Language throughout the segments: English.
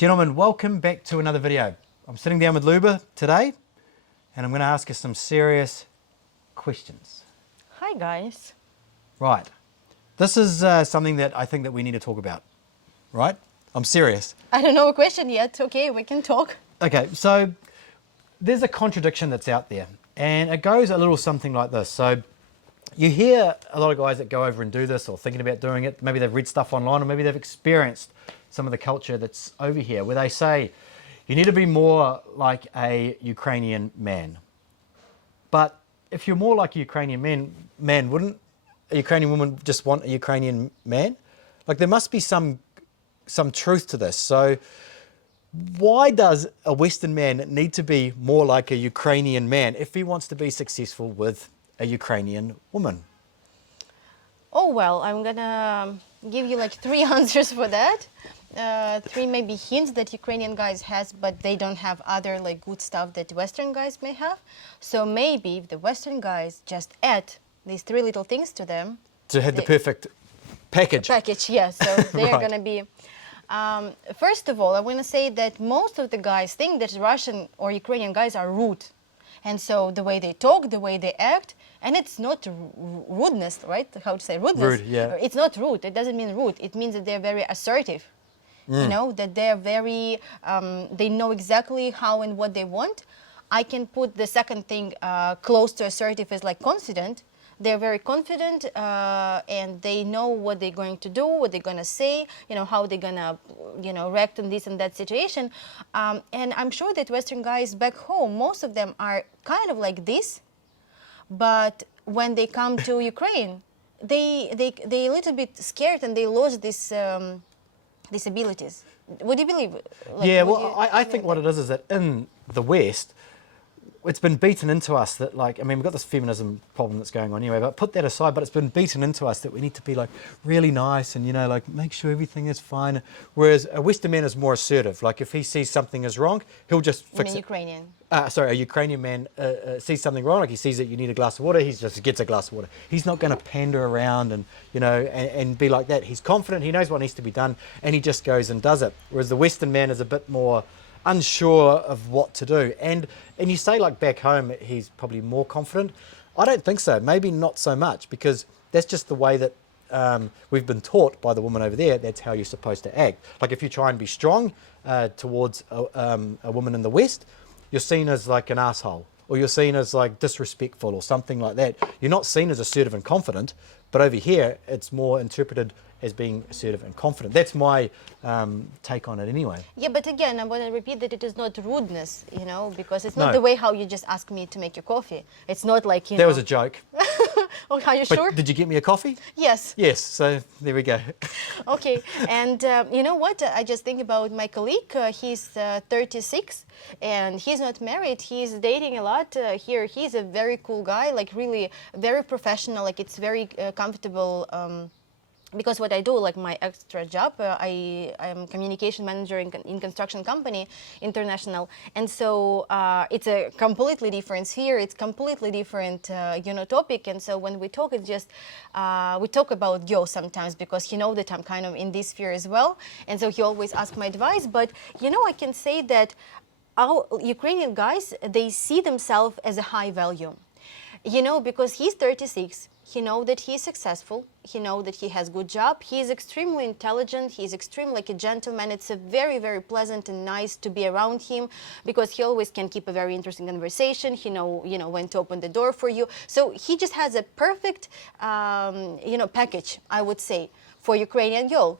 Gentlemen, welcome back to another video. I'm sitting down with Luba today and I'm going to ask her some serious questions. Hi guys. Right. This is something that I think that we need to talk about, right? I'm serious. I don't know a question yet. Okay, we can talk. Okay, so there's a contradiction that's out there and it goes a little something like this. So you hear a lot of guys that go over and do this or thinking about doing it. Maybe they've read stuff online or maybe they've experienced some of the culture that's over here where they say you need to be more like a Ukrainian man. But if you're more like a Ukrainian man, wouldn't a Ukrainian woman just want a Ukrainian man? Like there must be some truth to this. So why does a Western man need to be more like a Ukrainian man if he wants to be successful with a Ukrainian woman? Oh well, I'm gonna give you like 3 answers for that. 3 maybe hints that Ukrainian guys has, but they don't have other like good stuff that Western guys may have. So maybe if the Western guys just add these 3 little things to them. To have the perfect package. Yeah. So they're Right. gonna be. First of all, I want to say that most of the guys think that Russian or Ukrainian guys are rude. And so the way they talk, the way they act, and it's not rudeness, right? How to say rudeness? Rude, yeah. It's not rude. It doesn't mean rude. It means that they're very assertive. You know, that they're very, they know exactly how and what they want. I can put the second thing close to assertive is like confident. They're very confident and they know what they're going to do, what they're going to say, you know, how they're going to, you know, react in this and that situation. And I'm sure that Western guys back home, most of them are kind of like this. But when they come to Ukraine, they a little bit scared and they lost this, these abilities. Would you believe? Like, Yeah, well, I think what it is that in the West, it's been beaten into us that like, I mean, we've got this feminism problem that's going on anyway, but put that aside, but it's been beaten into us that we need to be like really nice and, you know, like make sure everything is fine. Whereas a Western man is more assertive. Like if he sees something is wrong, he'll just fix it. Ukrainian. Sorry, a Ukrainian man sees something wrong, like he sees that you need a glass of water, he just gets a glass of water. He's not going to pander around and, you know, and be like that. He's confident, he knows what needs to be done, and he just goes and does it. Whereas the Western man is a bit more unsure of what to do. And you say like back home, he's probably more confident. I don't think so. Maybe not so much, because that's just the way that we've been taught by the woman over there. That's how you're supposed to act. Like if you try and be strong towards a woman in the West, you're seen as like an asshole, or you're seen as like disrespectful or something like that. You're not seen as assertive and confident, but over here it's more interpreted as being assertive and confident. That's my take on it anyway. Yeah, but again, I want to repeat that it is not rudeness, you know, because it's not No. the way how you just ask me to make you coffee. It's not like, you That know. was a joke. Oh, are you But sure? did you get me a coffee? Yes. Yes, so there we go. Okay, and you know what? I just think about my colleague. He's 36 and he's not married. He's dating a lot here. He's a very cool guy, like really very professional. Like it's very comfortable. Because what I do, like my extra job, I'm communication manager in construction company, international, and so it's a completely different sphere. It's completely different, you know, topic. And so when we talk, it's just we talk about yo sometimes because he knows that I'm kind of in this sphere as well, and so he always asks my advice. But you know, I can say that our Ukrainian guys, they see themselves as a high value, you know, because he's 36. He knows that he is successful. He knows that he has good job. He is extremely intelligent. He is extremely like a gentleman. It's a very, very pleasant and nice to be around him because he always can keep a very interesting conversation. He know, you know, when to open the door for you. So he just has a perfect, you know, package, I would say, for Ukrainian girl.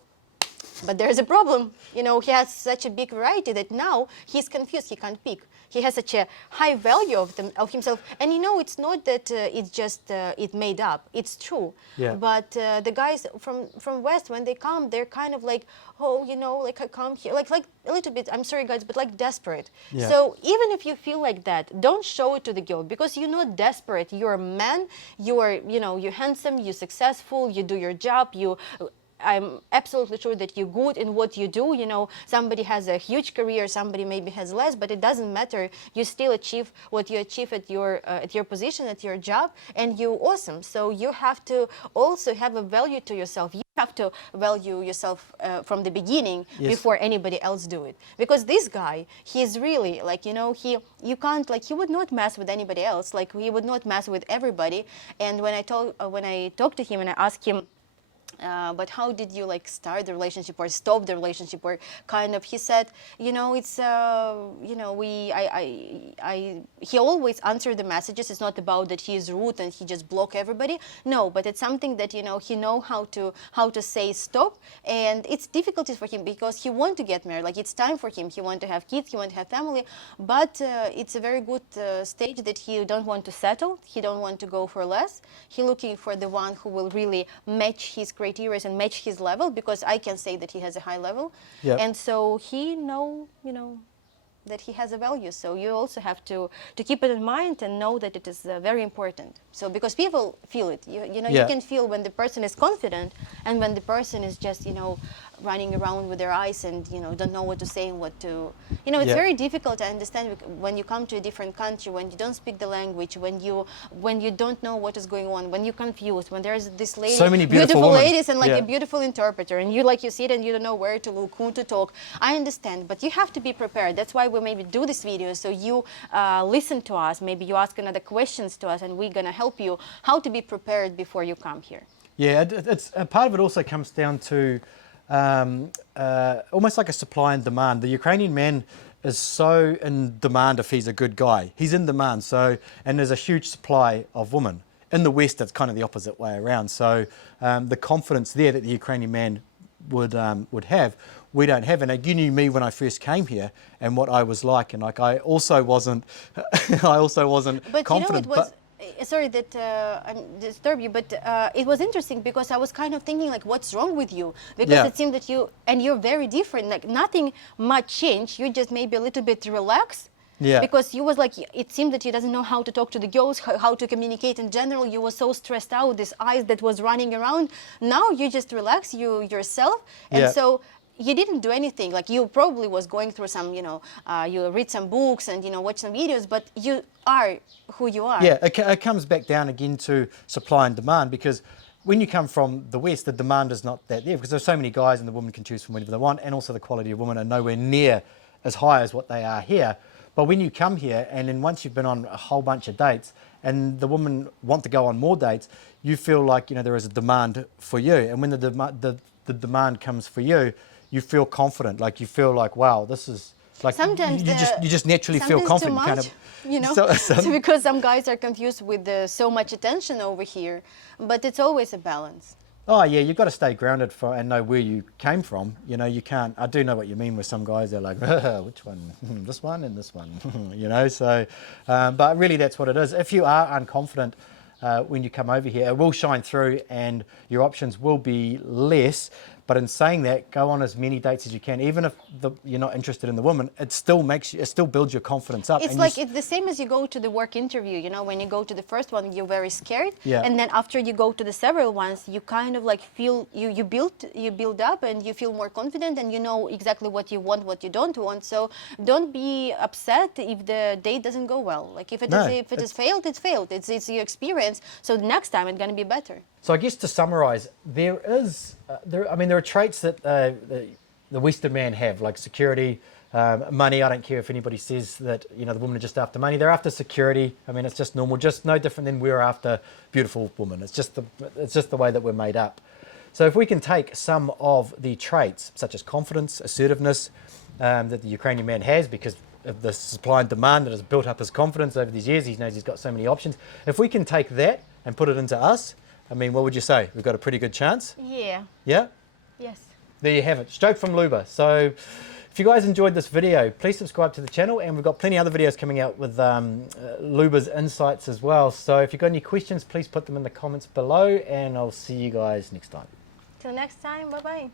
But there's a problem. You know, he has such a big variety that now he's confused. He can't pick. He has such a high value of himself. And you know, it's not that it's just it made up. It's true. Yeah. But the guys from West, when they come, they're kind of like, oh, you know, like I come here, like a little bit, I'm sorry guys, but like desperate. Yeah. So even if you feel like that, don't show it to the girl because you're not desperate. You're a man. You are, you know, you're handsome, you're successful, you do your job, you I'm absolutely sure that you're good in what you do. You know, somebody has a huge career, somebody maybe has less, but it doesn't matter. You still achieve what you achieve at your position, at your job, and you're awesome. So you have to also have a value to yourself. You have to value yourself from the beginning before anybody else do it. Because this guy, he's really like, you know, he would not mess with anybody else. Like, he would not mess with everybody. And when I talked to him and I asked him, but how did you like start the relationship or stop the relationship, or kind of, he said, you know, it's you know, he always answered the messages. It's not about that he is rude and he just block everybody. No, but it's something that, you know, he know how to say stop. And it's difficulties for him because he want to get married. Like, it's time for him. He want to have kids. He want to have family. But it's a very good stage that he don't want to settle. He don't want to go for less. He looking for the one who will really match his criteria and match his level, because I can say that he has a high level. And so he know, you know, that he has a value. So you also have to keep it in mind and know that it is very important. So because people feel it, you know, you can feel when the person is confident and when the person is just, you know, running around with their eyes and, you know, don't know what to say and what to, you know, it's very difficult to understand when you come to a different country, when you don't speak the language, when you don't know what is going on, when you're confused, when there's this lady, so many beautiful ladies and like a beautiful interpreter, and you see it and you don't know where to look, who to talk. I understand, but you have to be prepared. That's why we maybe do this video, so you listen to us, maybe you ask another questions to us, and we're gonna help you how to be prepared before you come here. Yeah, it's a part of it also comes down to almost like a supply and demand. The Ukrainian man is so in demand if he's a good guy. He's in demand, so, and there's a huge supply of women. In the West, it's kind of the opposite way around. So the confidence there that the Ukrainian man would have, we don't have. And you knew me when I first came here and what I was like, and like I also wasn't but confident. You know, it was, sorry that I disturb you, but it was interesting because I was kind of thinking like, what's wrong with you? Because it seemed that you're very different. Like, nothing much changed. You just maybe a little bit relaxed. Because you was like, it seemed that you doesn't know how to talk to the girls, how to communicate in general. You were so stressed out, this eyes that was running around. Now you just relax yourself, and so you didn't do anything. Like, you probably was going through some, you know, you read some books and, you know, watch some videos, but you are who you are. Yeah, it comes back down again to supply and demand, because when you come from the West, the demand is not that there, because there's so many guys and the women can choose from whatever they want, and also the quality of women are nowhere near as high as what they are here. But when you come here, and then once you've been on a whole bunch of dates and the women want to go on more dates, you feel like, you know, there is a demand for you. And when the demand comes for you, you feel confident. Like, you feel like, wow, this is like, sometimes you just naturally feel confident. Too much, you know, because some guys are confused with so much attention over here, but it's always a balance. Oh yeah, you've got to stay grounded and know where you came from. You know, you can't. I do know what you mean with some guys. They're like, which one? This one and this one. You know, so. But really, that's what it is. If you are unconfident when you come over here, it will shine through, and your options will be less. But in saying that, go on as many dates as you can. Even if you're not interested in the woman, it still builds your confidence up. It's like, it's the same as you go to the work interview. You know, when you go to the first one, you're very scared, and then after you go to the several ones, you kind of like feel you build up, and you feel more confident, and you know exactly what you want, what you don't want. So don't be upset if the date doesn't go well. Like, if it is failed, it's failed. It's your experience. So next time it's gonna be better. So I guess to summarise, there are traits that the Western man have, like security, money. I don't care if anybody says that, you know, the women are just after money. They're after security. I mean, it's just normal, just no different than we're after beautiful women. It's just the way that we're made up. So if we can take some of the traits, such as confidence, assertiveness, that the Ukrainian man has, because of the supply and demand that has built up his confidence over these years, he knows he's got so many options. If we can take that and put it into us, I mean, what would you say? We've got a pretty good chance? Yeah. Yeah? Yes. There you have it, straight from Luba. So if you guys enjoyed this video, please subscribe to the channel, and we've got plenty of other videos coming out with Luba's insights as well. So if you've got any questions, please put them in the comments below, and I'll see you guys next time. Till next time, bye-bye.